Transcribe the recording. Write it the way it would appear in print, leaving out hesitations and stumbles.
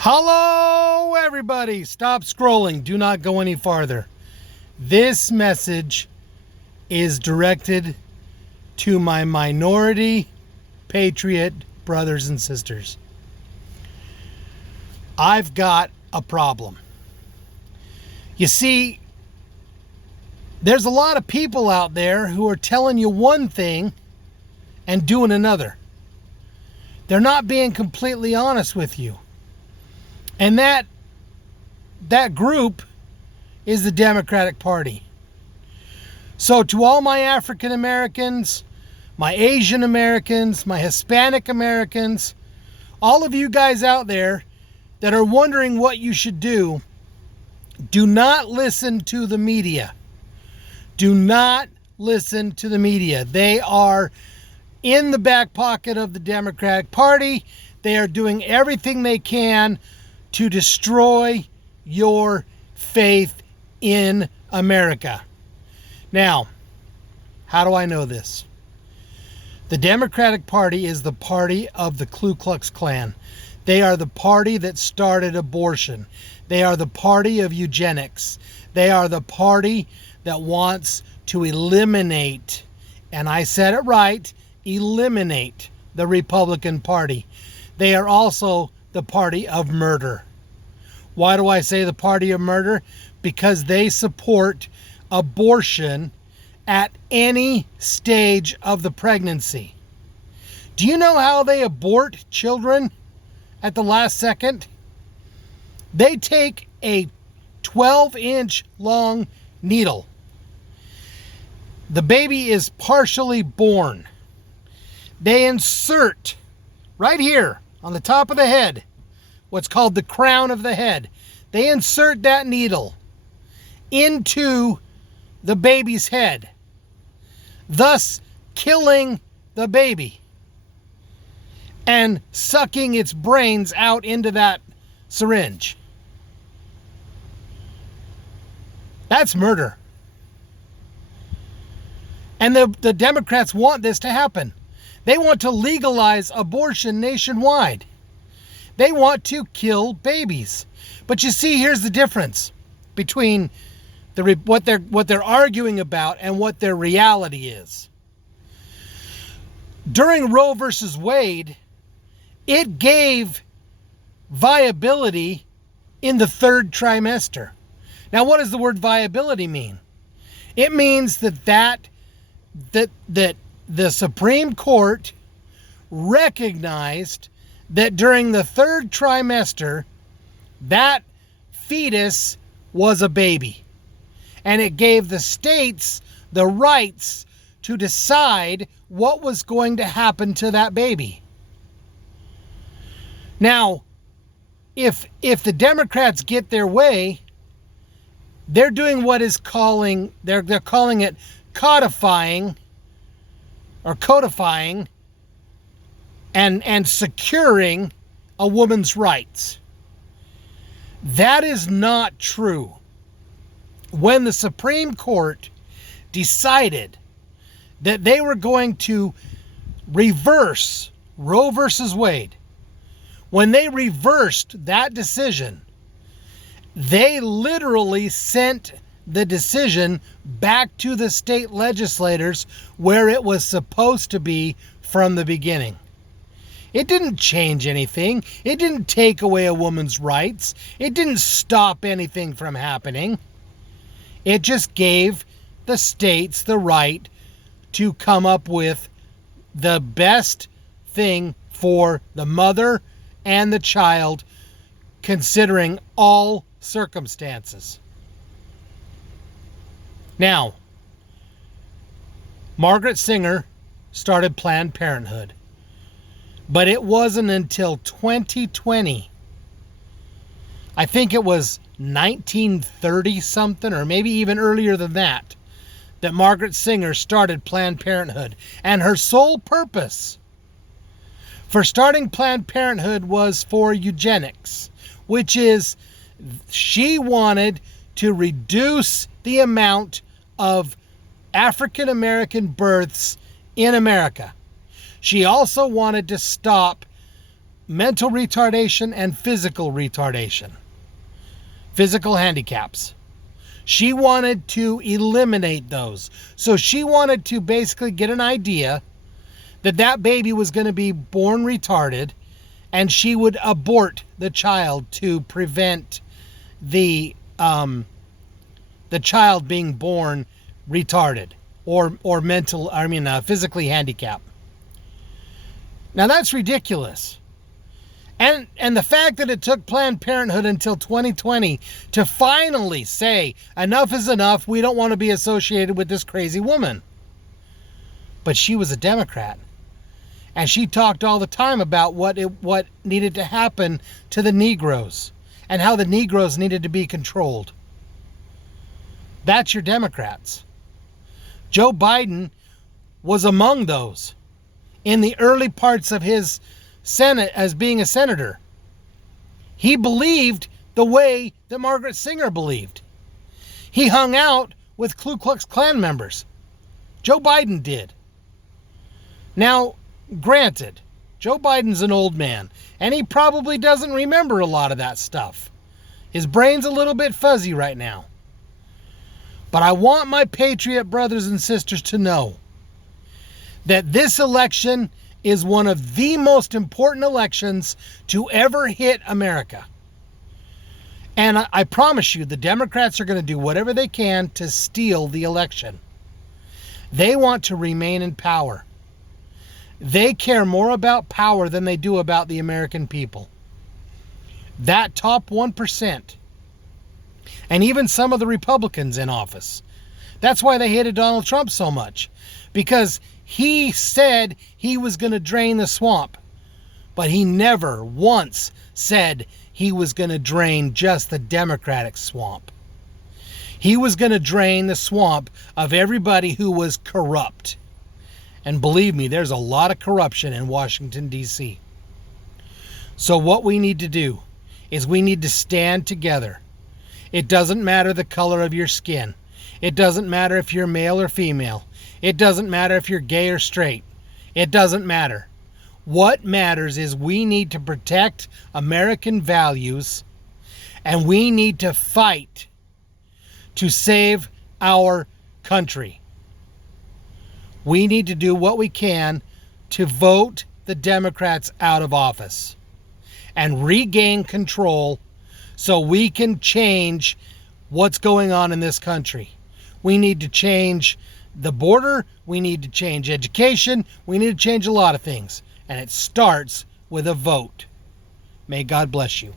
Hello, everybody. Stop scrolling. Do not go any farther. This message is directed to my minority Patriot brothers and sisters. I've got a problem. You see, there's a lot of people out there who are telling you one thing and doing another. They're not being completely honest with you. And that group is the Democratic Party. So to all my African Americans, my Asian Americans, my Hispanic Americans, all of you guys out there that are wondering what you should do not listen to the media. Do not listen to the media. They are in the back pocket of the Democratic Party. They are doing everything they can to destroy your faith in America. Now, how do I know this? The Democratic Party is the party of the Ku Klux Klan. They are the party that started abortion. They are the party of eugenics. They are the party that wants to eliminate, and I said it right, eliminate the Republican Party. They are also the party of murder. Why do I say the party of murder? Because they support abortion at any stage of the pregnancy. Do you know how they abort children at the last second? They take a 12-inch long needle. The baby is partially born. They insert right here on the top of the head what's called the crown of the head. They insert that needle into the baby's head, thus killing the baby and sucking its brains out into that syringe. That's murder. And the Democrats want this to happen. They want to legalize abortion nationwide. They want to kill babies. But you see, here's the difference between what they're arguing about and what their reality is. During Roe versus Wade, it gave viability in the third trimester. Now, what does the word viability mean? It means that the Supreme Court recognized that during the third trimester, that fetus was a baby. And it gave the states the rights to decide what was going to happen to that baby. Now, if the Democrats get their way, they're doing what is calling it codifying and securing a woman's rights. That is not true. When the Supreme Court decided that they were going to reverse Roe versus Wade, when they reversed that decision, they literally sent the decision back to the state legislators where it was supposed to be from the beginning. It didn't change anything. It didn't take away a woman's rights. It didn't stop anything from happening. It just gave the states the right to come up with the best thing for the mother and the child, considering all circumstances. Now, Margaret Sanger started Planned Parenthood, but it wasn't until 2020, I think it was 1930 something, or maybe even earlier than that Margaret Sanger started Planned Parenthood. And her sole purpose for starting Planned Parenthood was for eugenics, which is she wanted to reduce the amount of African American births in America. She also wanted to stop mental retardation and physical retardation, physical handicaps. She wanted to eliminate those. So she wanted to basically get an idea that that baby was going to be born retarded, and she would abort the child to prevent the child being born retarded or physically handicapped. Now that's ridiculous. And the fact that it took Planned Parenthood until 2020 to finally say, enough is enough, we don't want to be associated with this crazy woman. But she was a Democrat. And she talked all the time about what needed to happen to the Negroes and how the Negroes needed to be controlled. That's your Democrats. Joe Biden was among those in the early parts of his Senate as being a senator. He believed the way that Margaret Sanger believed. He hung out with Ku Klux Klan members. Joe Biden did. Now, granted, Joe Biden's an old man, and he probably doesn't remember a lot of that stuff. His brain's a little bit fuzzy right now. But I want my Patriot brothers and sisters to know that this election is one of the most important elections to ever hit America. And I promise you, the Democrats are going to do whatever they can to steal the election. They want to remain in power. They care more about power than they do about the American people. That top 1%, and even some of the Republicans in office. That's why they hated Donald Trump so much, because he said he was going to drain the swamp, but he never once said he was going to drain just the Democratic swamp. He was going to drain the swamp of everybody who was corrupt. And believe me, there's a lot of corruption in Washington, D.C. So what we need to do is we need to stand together. It doesn't matter the color of your skin. It doesn't matter if you're male or female. It doesn't matter if you're gay or straight. It doesn't matter. What matters is we need to protect American values, and we need to fight to save our country. We need to do what we can to vote the Democrats out of office and regain control so we can change what's going on in this country. We need to change the border. We need to change education. We need to change a lot of things. And it starts with a vote. May God bless you.